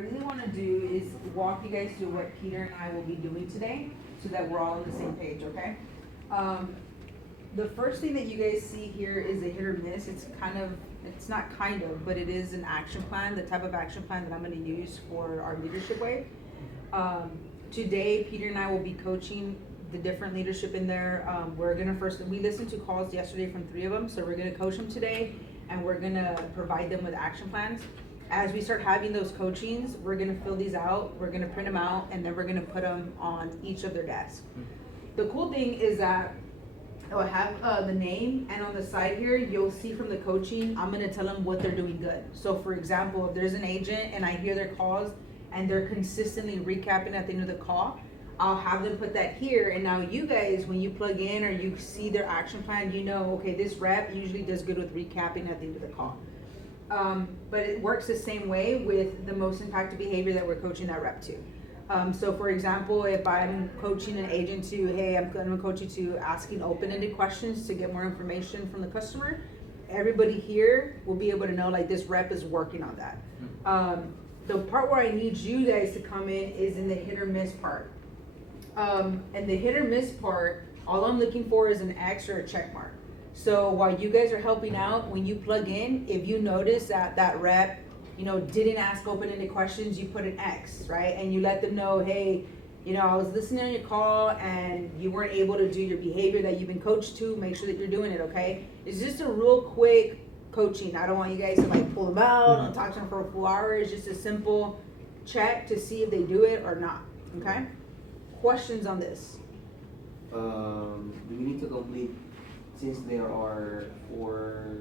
really want to do is walk you guys through what Peter and I will be doing today so that we're all on the same page, okay? The first thing that you guys see here is a hit or miss. It's not kind of, but it is an action plan, the type of action plan that I'm going to use for our leadership way. Today, Peter and I will be coaching the different leadership in there. We listened to calls yesterday from 3 of them, so we're going to coach them today, and we're going to provide them with action plans. As we start having those coachings, we're going to fill these out, we're going to print them out, and then we're going to put them on each of their desks. The cool thing is that I'll have the name, and on the side here, you'll see from the coaching, I'm going to tell them what they're doing good. So for example, if there's an agent and I hear their calls and they're consistently recapping at the end of the call, I'll have them put that here, and now you guys, when you plug in or you see their action plan, you know, okay, this rep usually does good with recapping at the end of the call. But it works the same way with the most impacted behavior that we're coaching that rep to. So for example, if I'm coaching an agent to, hey, I'm going to coach you to asking open-ended questions to get more information from the customer, everybody here will be able to know, like, this rep is working on that. The part where I need you guys to come in is in the hit or miss part. And the hit or miss part, all I'm looking for is an X or a check mark. So while you guys are helping out, when you plug in, if you notice that that rep, didn't ask open-ended questions, you put an X, right? And you let them know, hey, I was listening on your call and you weren't able to do your behavior that you've been coached to. Make sure that you're doing it, okay? It's just a real quick coaching. I don't want you guys to pull them out and talk to them for a full hour. It's just a simple check to see if they do it or not, okay? Questions on this? Do we need to complete, since there are 4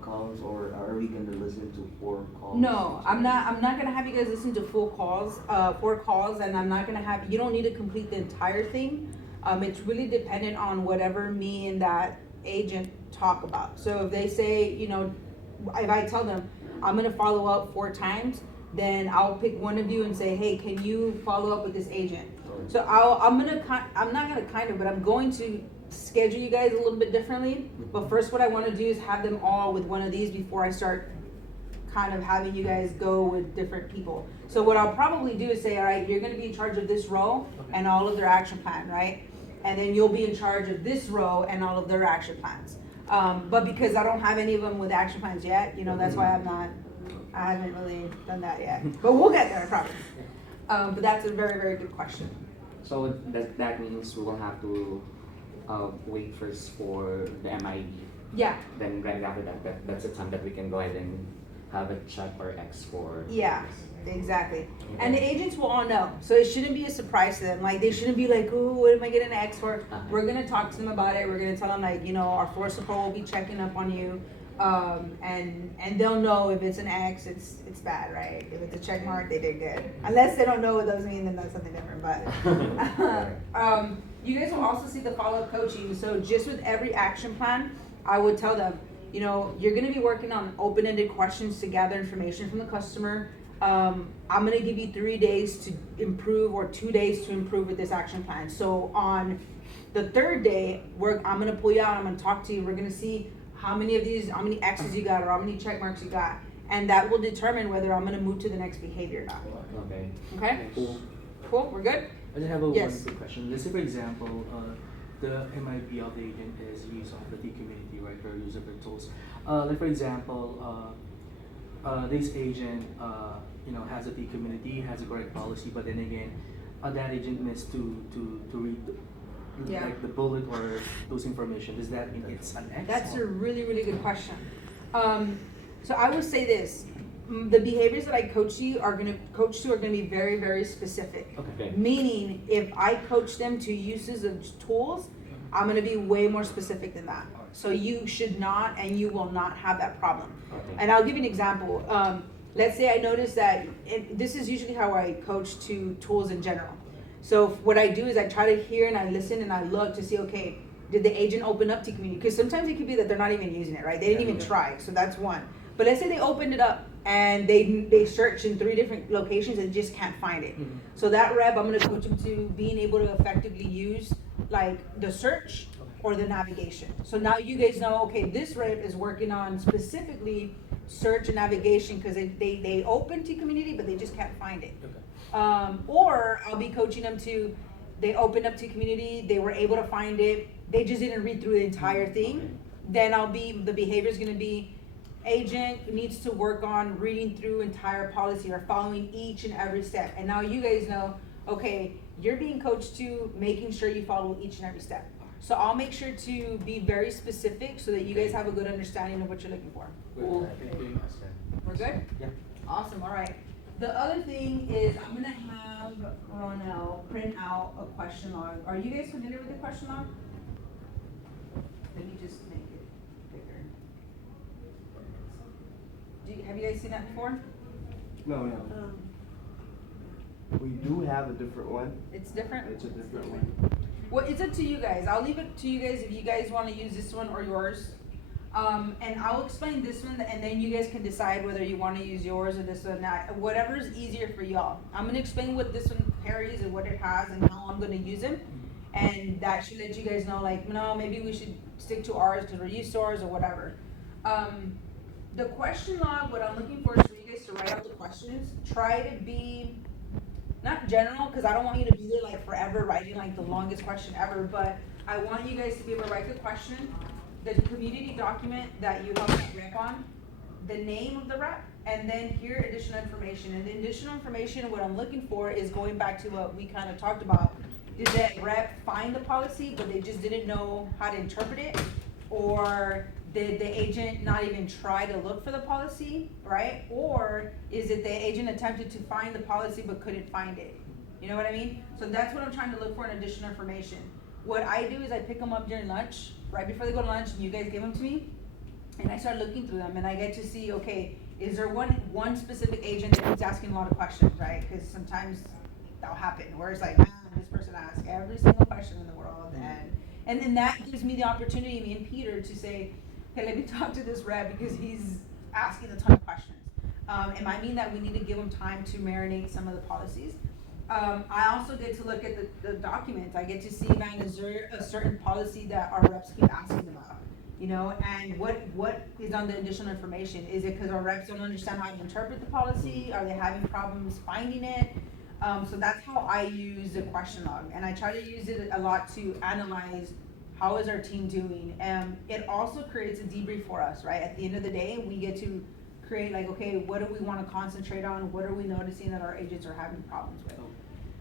calls, or are we going to listen to 4 calls? No, I'm not gonna have you guys listen to full calls, 4 calls, and I'm not gonna have, you don't need to complete the entire thing. It's really dependent on whatever me and that agent talk about. So if they say, if I tell them, I'm gonna follow up 4 times, then I'll pick one of you and say, hey, can you follow up with this agent? So I'm going to schedule you guys a little bit differently, but first what I want to do is have them all with one of these before I start kind of having you guys go with different people. So what I'll probably do is say, all right, you're going to be in charge of this row and all of their action plan, right? And then you'll be in charge of this row and all of their action plans. But because I don't have any of them with action plans yet, that's why I haven't really done that yet. But we'll get there, I promise. But that's a very, very good question. So that means we will have to wait first for the MID. Yeah. Then right after that's the time that we can go ahead and have a check or X for. Yeah, exactly. And the agents will all know. So it shouldn't be a surprise to them. They shouldn't be like, ooh, what am I getting an X for? We're going to talk to them about it. We're going to tell them, our floor support will be checking up on you. And they'll know if it's an X, it's bad, right? If it's a check mark, they did good. Unless they don't know what those mean, then that's something different. But you guys will also see the follow-up coaching. So just with every action plan, I would tell them, you're going to be working on open-ended questions to gather information from the customer. I'm going to give you 3 days to improve or 2 days to improve with this action plan. So on the 3rd day, I'm going to pull you out. I'm going to talk to you. We're going to see how many X's you got or how many check marks you got. And that will determine whether I'm going to move to the next behavior or not. Okay? Cool? We're good? I just have one Yes. quick question. Let's say, for example, the MIP of the agent is use of the T community, right, or use of their tools. For example, this agent, has a T community, has a correct policy, but then again, that agent missed to read the bullet or those information. Does that mean it's an X? That's a really, really good question. So I would say this. The behaviors that I coach are going to be very, very specific. Okay. Meaning, if I coach them to uses of tools, I'm going to be way more specific than that. So you should not and you will not have that problem. Okay. And I'll give you an example. Let's say I notice that, this is usually how I coach to tools in general. So what I do is I try to hear and I listen and I look to see, okay, did the agent open up to community? Because sometimes it could be that they're not even using it, right? They didn't even try, so that's one. But let's say they opened it up and they search in 3 different locations and just can't find it. So that rep, I'm going to coach them to being able to effectively use like the search or the navigation. So now you guys know, okay, this rep is working on specifically search and navigation because they open to community, but they just can't find it. Or I'll be coaching them to, they opened up to community, they were able to find it, they just didn't read through the entire thing. Then the behavior is gonna be, agent needs to work on reading through entire policy or following each and every step. And now you guys know, okay, you're being coached to making sure you follow each and every step. So I'll make sure to be very specific so that you guys have a good understanding of what you're looking for. Cool. Thank you. We're good? Yeah. Awesome, all right. The other thing is I'm gonna have Ronell print out a question log. Are you guys familiar with the question log? Let me just make it bigger. Have you guys seen that before? No. We do have a different one. It's different? It's a different one. Well, it's up to you guys. I'll leave it to you guys if you guys wanna use this one or yours. And I'll explain this one and then you guys can decide whether you wanna use yours or this one, whatever's easier for y'all. I'm gonna explain what this one carries and what it has and how I'm gonna use it. And that should let you guys know, like, no, maybe we should stick to ours because we're used to ours or whatever. The question log, what I'm looking for is for you guys to write out the questions. Try to be, not general, because I don't want you to be there like forever writing like the longest question ever, but I want you guys to be able to write the question, the community document that you helped that rep on, the name of the rep, and then here additional information. And the additional information, what I'm looking for is going back to what we kind of talked about. Did that rep find the policy, but they just didn't know how to interpret it? Or did the agent not even try to look for the policy, right? Or is it the agent attempted to find the policy but couldn't find it? You know what I mean? So that's what I'm trying to look for in additional information. What I do is I pick them up during lunch, right before they go to lunch, and you guys give them to me, and I start looking through them, and I get to see, okay, is there one specific agent that keeps asking a lot of questions, right? Because sometimes that'll happen, where it's like, man, this person asks every single question in the world, and then that gives me the opportunity, me and Peter, to say, okay, let me talk to this rep because he's asking a ton of questions. It might mean that we need to give him time to marinate some of the policies. I also get to look at the documents. I get to see, man, is there a certain policy that our reps keep asking about? You know, and what is on the additional information? Is it because our reps don't understand how to interpret the policy? Are they having problems finding it? So that's how I use the question log, and I try to use it a lot to analyze how is our team doing. It also creates a debrief for us, right? At the end of the day, we get to create like, okay, what do we want to concentrate on? What are we noticing that our agents are having problems with?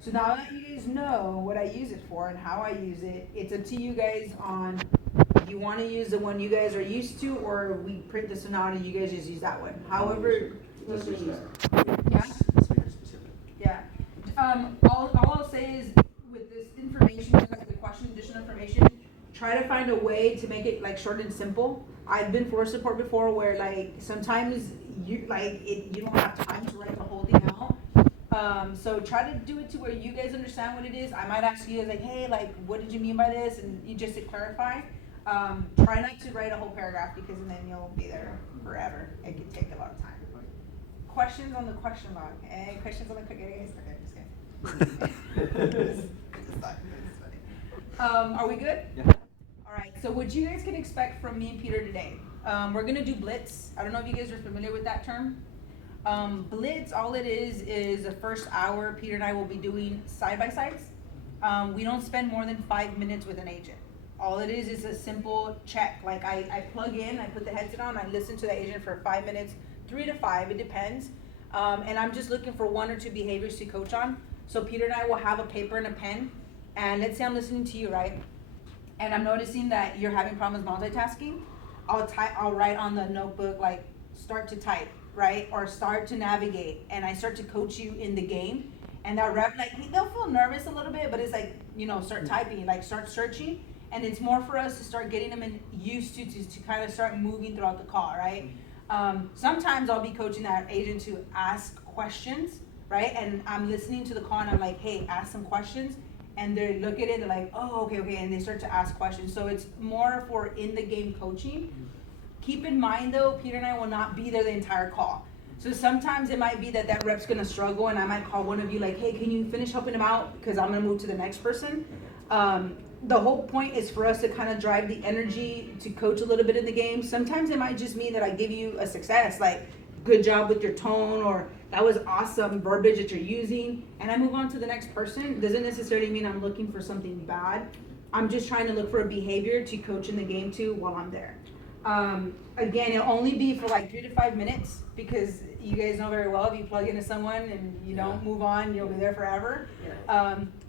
So now that you guys know what I use it for and how I use it, it's up to you guys on if you want to use the one you guys are used to, or we print this one out and you guys just use that one. However, Let's use that. yeah. It's very specific. Yeah. All I'll say is with this information, like the question additional information, try to find a way to make it like short and simple. I've been for support before where like sometimes you don't have time to write the whole thing out. So try to do it to where you guys understand what it is. I might ask you guys like, hey, like what did you mean by this? And you just to clarify. Try not to write a whole paragraph because then you'll be there forever. It could take a lot of time. Questions on the question log. Any questions on the okay, I'm just kidding. Are we good? Yeah. Alright, so what you guys can expect from me and Peter today. We're gonna do blitz. I don't know if you guys are familiar with that term. Blitz, all it is the first hour Peter and I will be doing side-by-sides. We don't spend more than 5 minutes with an agent. All it is a simple check. Like I plug in, I put the headset on, I listen to the agent for 5 minutes, 3 to 5, it depends. And I'm just looking for 1 or 2 behaviors to coach on. So Peter and I will have a paper and a pen, and let's say I'm listening to you, right? And I'm noticing that you're having problems multitasking. I'll write on the notebook, like start to type, right? Or start to navigate, and I start to coach you in the game. And that rep, like they'll feel nervous a little bit, but it's like, start typing, like start searching. And it's more for us to start getting them used to kind of start moving throughout the call, right? Sometimes I'll be coaching that agent to ask questions, right? And I'm listening to the call and I'm like, hey, ask some questions. And they look at it, they're like, oh, okay, and they start to ask questions. So it's more for in-the-game coaching. Keep in mind though, Peter and I will not be there the entire call. So sometimes it might be that rep's gonna struggle and I might call one of you like, hey, can you finish helping him out? Because I'm gonna move to the next person. The whole point is for us to kind of drive the energy to coach a little bit in the game. Sometimes it might just mean that I give you a success, like good job with your tone, or that was awesome verbiage that you're using, and I move on to the next person. Doesn't necessarily mean I'm looking for something bad. I'm just trying to look for a behavior to coach in the game to while I'm there. Again, it'll only be for like 3 to 5 minutes, because you guys know very well if you plug into someone and you don't move on, you'll be there forever.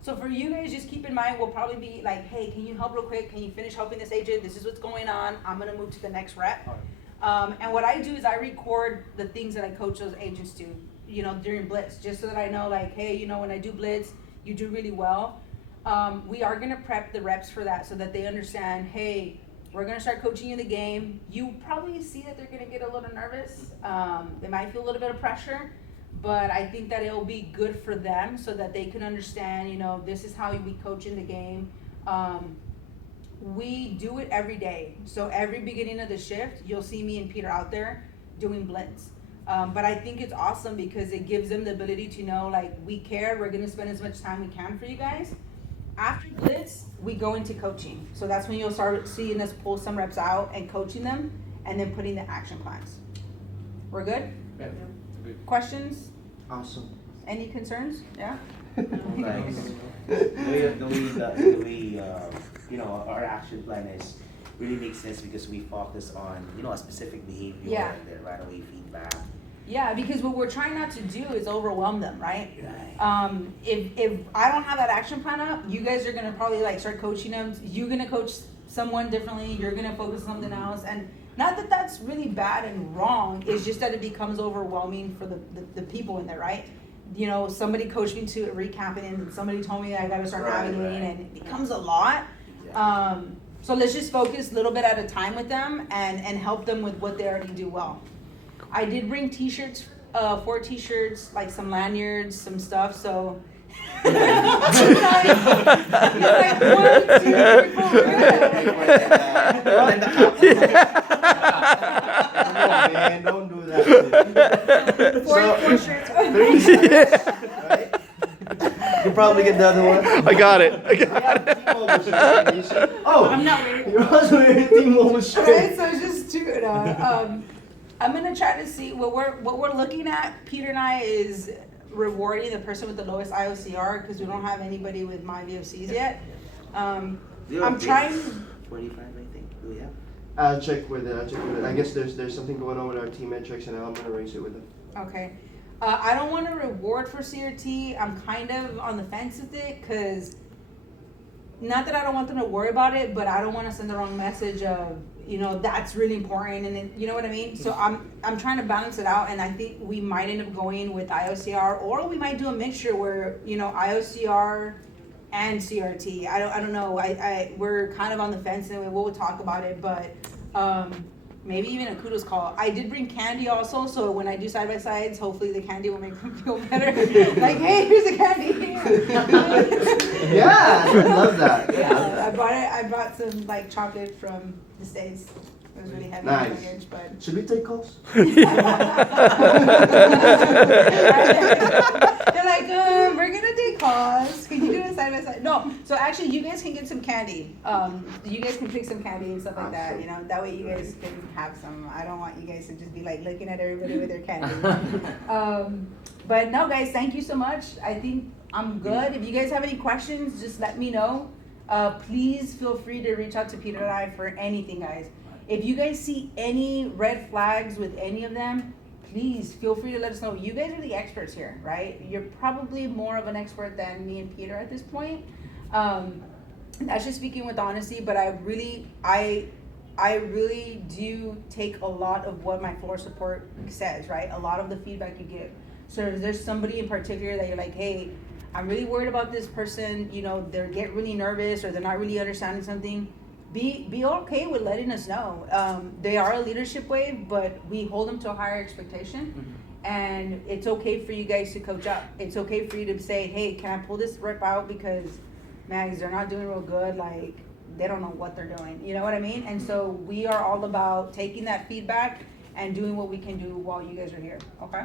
So for you guys, just keep in mind, we'll probably be like, hey, can you help real quick? Can you finish helping this agent? This is what's going on. I'm gonna move to the next rep. And what I do is I record the things that I coach those agents to, you know, during Blitz, just so that I know, like, hey, you know, when I do Blitz, you do really well. We are gonna prep the reps for that so that they understand, hey, we're gonna start coaching you the game. You probably see that they're gonna get a little nervous. They might feel a little bit of pressure, but I think that it'll be good for them so that they can understand, you know, this is how we coach in the game. We do it every day. So every beginning of the shift, you'll see me and Peter out there doing Blitz. But I think it's awesome because it gives them the ability to know, like, we care, we're gonna spend as much time we can for you guys. After Blitz, we go into coaching. So that's when you'll start seeing us pull some reps out and coaching them, and then putting the action plans. We're good? Yeah. Questions? Awesome. Any concerns? Yeah? Nice. The way you know, our action plan is really makes sense because we focus on, you know, a specific behavior Yeah. and then right away feedback. Yeah, because what we're trying not to do is overwhelm them, right? Right. If I don't have that action plan up, you guys are gonna probably like start coaching them. You're gonna coach someone differently. You're gonna focus on something else, and not that that's really bad and wrong. It's just that it becomes overwhelming for the people in there, right? You know, somebody coached me to recapping, and somebody told me that I gotta start navigating, and it becomes a lot. So let's just focus a little bit at a time with them and help them with what they already do well. I did bring t-shirts, 4 t-shirts, like some lanyards, some stuff, so. He's like, 1, 2, 3, 4, Come on, man, don't do that. 4 shirts. Right? You probably get the other one. I got it. I got it. Oh, I'm not wearing. you're also wearing T-Mobile shirt. Right, so it's just two. I'm gonna try to see what we're looking at. Peter and I is rewarding the person with the lowest IOCR because we don't have anybody with my VFCs yet. I'm trying. 45, I think. Do we have? I'll check with it. I guess there's something going on with our team metrics, and I'm gonna raise it with them. Okay. I don't want to reward for CRT. I'm kind of on the fence with it because, not that I don't want them to worry about it, but I don't want to send the wrong message of, you know, that's really important, and then, you know what I mean? So I'm trying to balance it out, and I think we might end up going with IOCR, or we might do a mixture where, you know, IOCR and CRT. I don't know. We're kind of on the fence, and we'll talk about it, but maybe even a kudos call. I did bring candy also, so when I do side by sides, hopefully the candy will make them feel better. Like, hey, here's the candy. Yeah, I love that. Yeah, I brought some like chocolate from the States. It was really heavy Nice. luggage, but. Should we take calls? They're like, we're gonna take calls. Can you do it side by side? No. So actually, you guys can get some candy. You guys can pick some candy and stuff like that. You know, that way you guys can have some. I don't want you guys to just be like looking at everybody with their candy. But no, guys, thank you so much. I think I'm good. If you guys have any questions, just let me know. Please feel free to reach out to Peter and I for anything, guys. If you guys see any red flags with any of them, please feel free to let us know. You guys are the experts here, right? You're probably more of an expert than me and Peter at this point. That's just speaking with honesty, but I really do take a lot of what my floor support says, right? A lot of the feedback you give. So if there's somebody in particular that you're like, hey, I'm really worried about this person, you know, they get really nervous or they're not really understanding something, be okay with letting us know. They are a leadership wave, but we hold them to a higher expectation. And it's okay for you guys to coach up. It's okay for you to say, hey, can I pull this rep out because, Mags, they're not doing real good. Like, they don't know what they're doing. You know what I mean? And so we are all about taking that feedback and doing what we can do while you guys are here. Okay?